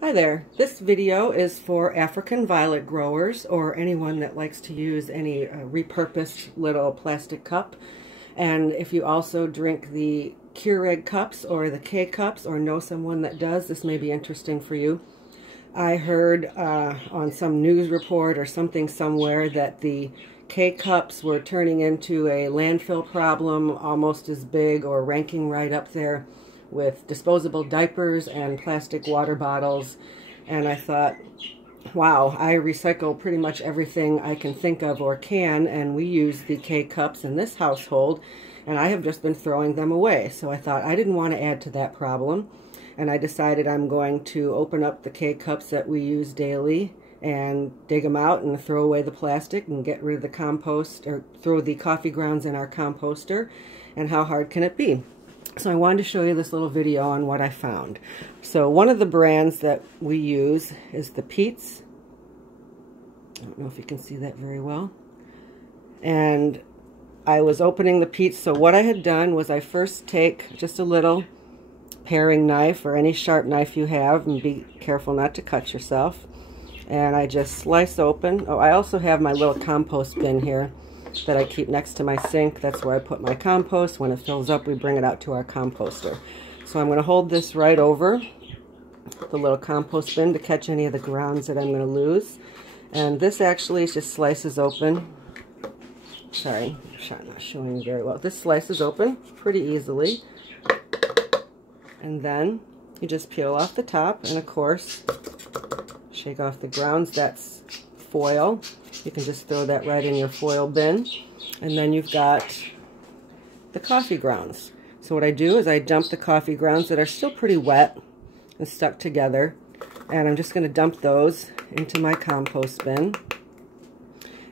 Hi there. This video is for African violet growers or anyone that likes to use any repurposed little plastic cup. And if you also drink the Keurig cups or the K-cups or know someone that does, this may be interesting for you. I heard on some news report or something somewhere that the K-cups were turning into a landfill problem almost as big or ranking right up there with disposable diapers and plastic water bottles. And I thought, wow, I recycle pretty much everything I can think of or can, and we use the K-cups in this household, and I have just been throwing them away. So I thought I didn't want to add to that problem, and I decided I'm going to open up the K-cups that we use daily and dig them out and throw away the plastic and get rid of the compost, or throw the coffee grounds in our composter. And how hard can it be? So I wanted to show you this little video on what I found. So one of the brands that we use is the Pete's. I don't know if you can see that very well. And I was opening the Pete's, so what I had done was I first take just a little paring knife or any sharp knife you have, and be careful not to cut yourself. And I just slice open. Oh, I also have my little compost bin here that I keep next to my sink. That's where I put my compost. When it fills up, we bring it out to our composter. So I'm going to hold this right over the little compost bin to catch any of the grounds that I'm going to lose. And this actually just slices open. Sorry, I'm not showing you very well. This slices open pretty easily. And then you just peel off the top, and of course, shake off the grounds. That's foil. You can just throw that right in your foil bin. And then you've got the coffee grounds. So what I do is I dump the coffee grounds that are still pretty wet and stuck together, and I'm just going to dump those into my compost bin.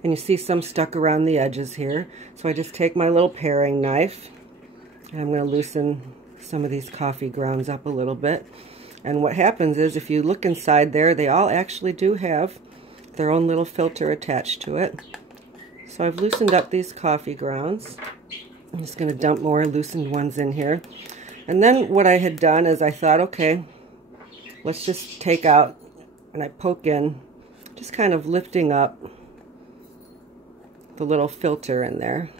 And you see some stuck around the edges here. So I just take my little paring knife, and I'm going to loosen some of these coffee grounds up a little bit. And what happens is, if you look inside there, they all actually do have their own little filter attached to it. So I've loosened up these coffee grounds. I'm just going to dump more loosened ones in here. And then what I had done is I thought, okay, let's just take out, and I poke in, just kind of lifting up the little filter in there,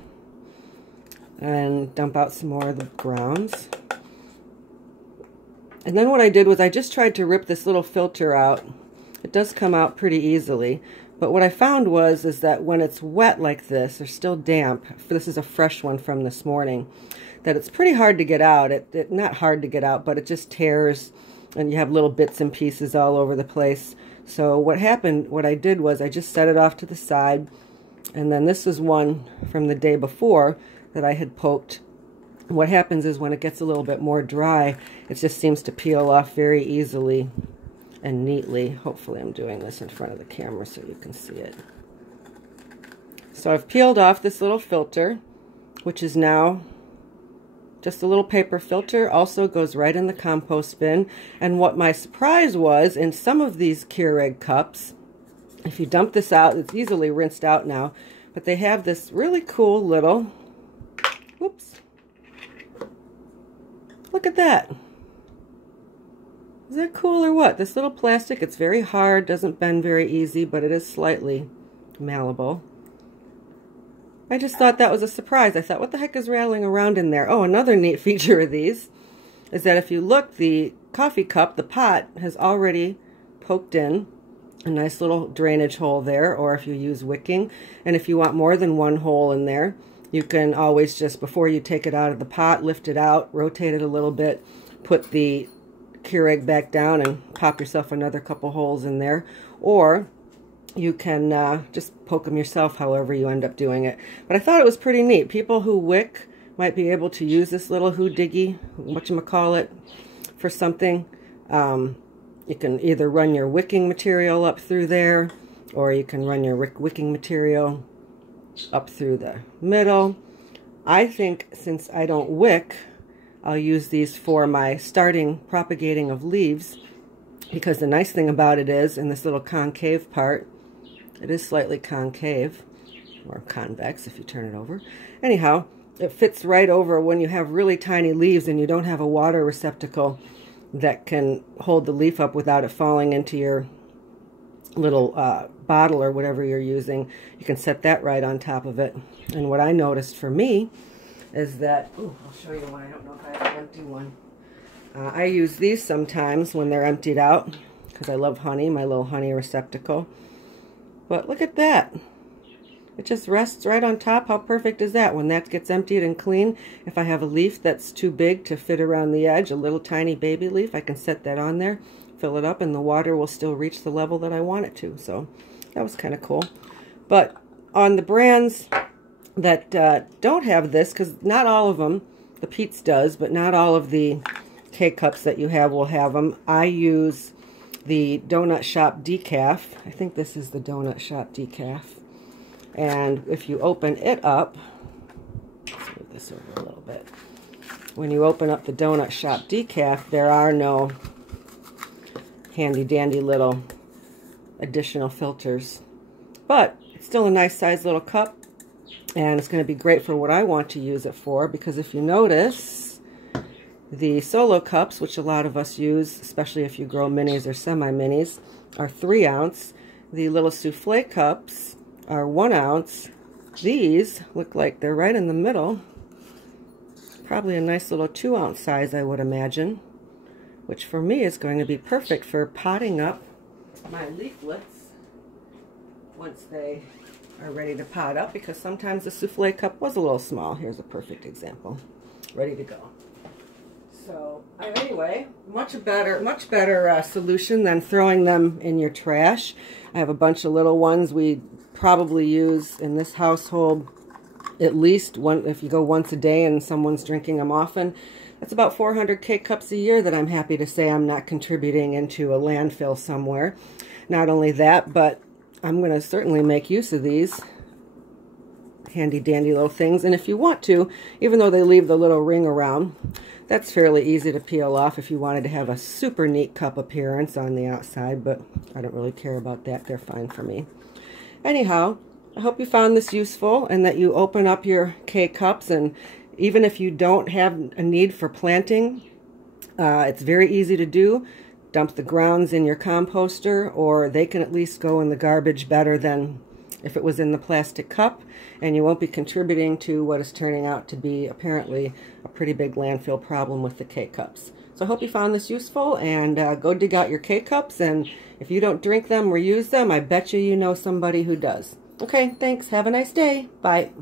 and dump out some more of the grounds. And then what I did was I just tried to rip this little filter out. It does come out pretty easily, but what I found is that when it's wet like this, or still damp, this is a fresh one from this morning, that it's pretty hard to get out. Not hard to get out, but it just tears, and you have little bits and pieces all over the place. So what I did was I just set it off to the side, and then this is one from the day before that I had poked. What happens is when it gets a little bit more dry, it just seems to peel off very easily and neatly. Hopefully I'm doing this in front of the camera so you can see it. So I've peeled off this little filter, which is now just a little paper filter. Also goes right in the compost bin. And what my surprise was, in some of these Keurig cups, if you dump this out, it's easily rinsed out now, but they have this really cool little, whoops, look at that. Is that cool or what? This little plastic, it's very hard, doesn't bend very easy, but it is slightly malleable. I just thought that was a surprise. I thought, what the heck is rattling around in there? Oh, another neat feature of these is that if you look, the coffee cup, the pot, has already poked in a nice little drainage hole there, or if you use wicking. And if you want more than one hole in there, you can always just, before you take it out of the pot, lift it out, rotate it a little bit, put the Keurig back down and pop yourself another couple holes in there. Or you can just poke them yourself, however you end up doing it. But I thought it was pretty neat. People who wick might be able to use this little hoo-diggy, whatchamacallit, for something. You can either run your wicking material up through there, or you can run your wicking material up through the middle. I think since I don't wick, I'll use these for my starting propagating of leaves, because the nice thing about it is, in this little concave part, it is slightly concave, or convex if you turn it over. Anyhow, it fits right over when you have really tiny leaves and you don't have a water receptacle. that can hold the leaf up without it falling into your little bottle or whatever you're using. You can set that right on top of it. And what I noticed for me is that, ooh, I'll show you one. I don't know if I have an empty one. I use these sometimes when they're emptied out because I love honey, my little honey receptacle. But look at that. It just rests right on top. How perfect is that? When that gets emptied and clean, if I have a leaf that's too big to fit around the edge, a little tiny baby leaf, I can set that on there, fill it up, and the water will still reach the level that I want it to. So that was kind of cool. But on the brands that don't have this, because not all of them, the Pete's does, but not all of the K-Cups that you have will have them. I use the Donut Shop Decaf. I think this is the Donut Shop Decaf. And if you open it up, let's move this over a little bit. When you open up the Donut Shop Decaf, there are no handy-dandy little additional filters. But it's still a nice sized little cup, and it's going to be great for what I want to use it for, because if you notice, the solo cups, which a lot of us use, especially if you grow minis or semi-minis, are 3 ounce. The little souffle cups are 1 ounce. These look like they're right in the middle. Probably a nice little 2 ounce size, I would imagine, which for me is going to be perfect for potting up my leaflets once they are ready to pot up, because sometimes the souffle cup was a little small. Here's a perfect example. Ready to go. So anyway, much better solution than throwing them in your trash. I have a bunch of little ones. We probably use in this household at least one, if you go once a day and someone's drinking them often. That's about 400 K-Cups a year that I'm happy to say I'm not contributing into a landfill somewhere. Not only that, but I'm going to certainly make use of these handy dandy little things. And if you want to, even though they leave the little ring around, that's fairly easy to peel off if you wanted to have a super neat cup appearance on the outside, but I don't really care about that. They're fine for me. Anyhow, I hope you found this useful and that you open up your K-Cups, and even if you don't have a need for planting, it's very easy to do. Dump the grounds in your composter, or they can at least go in the garbage better than if it was in the plastic cup, and you won't be contributing to what is turning out to be apparently a pretty big landfill problem with the K-Cups. So I hope you found this useful, and go dig out your K-Cups, and if you don't drink them or use them, I bet you know somebody who does. Okay, thanks. Have a nice day. Bye.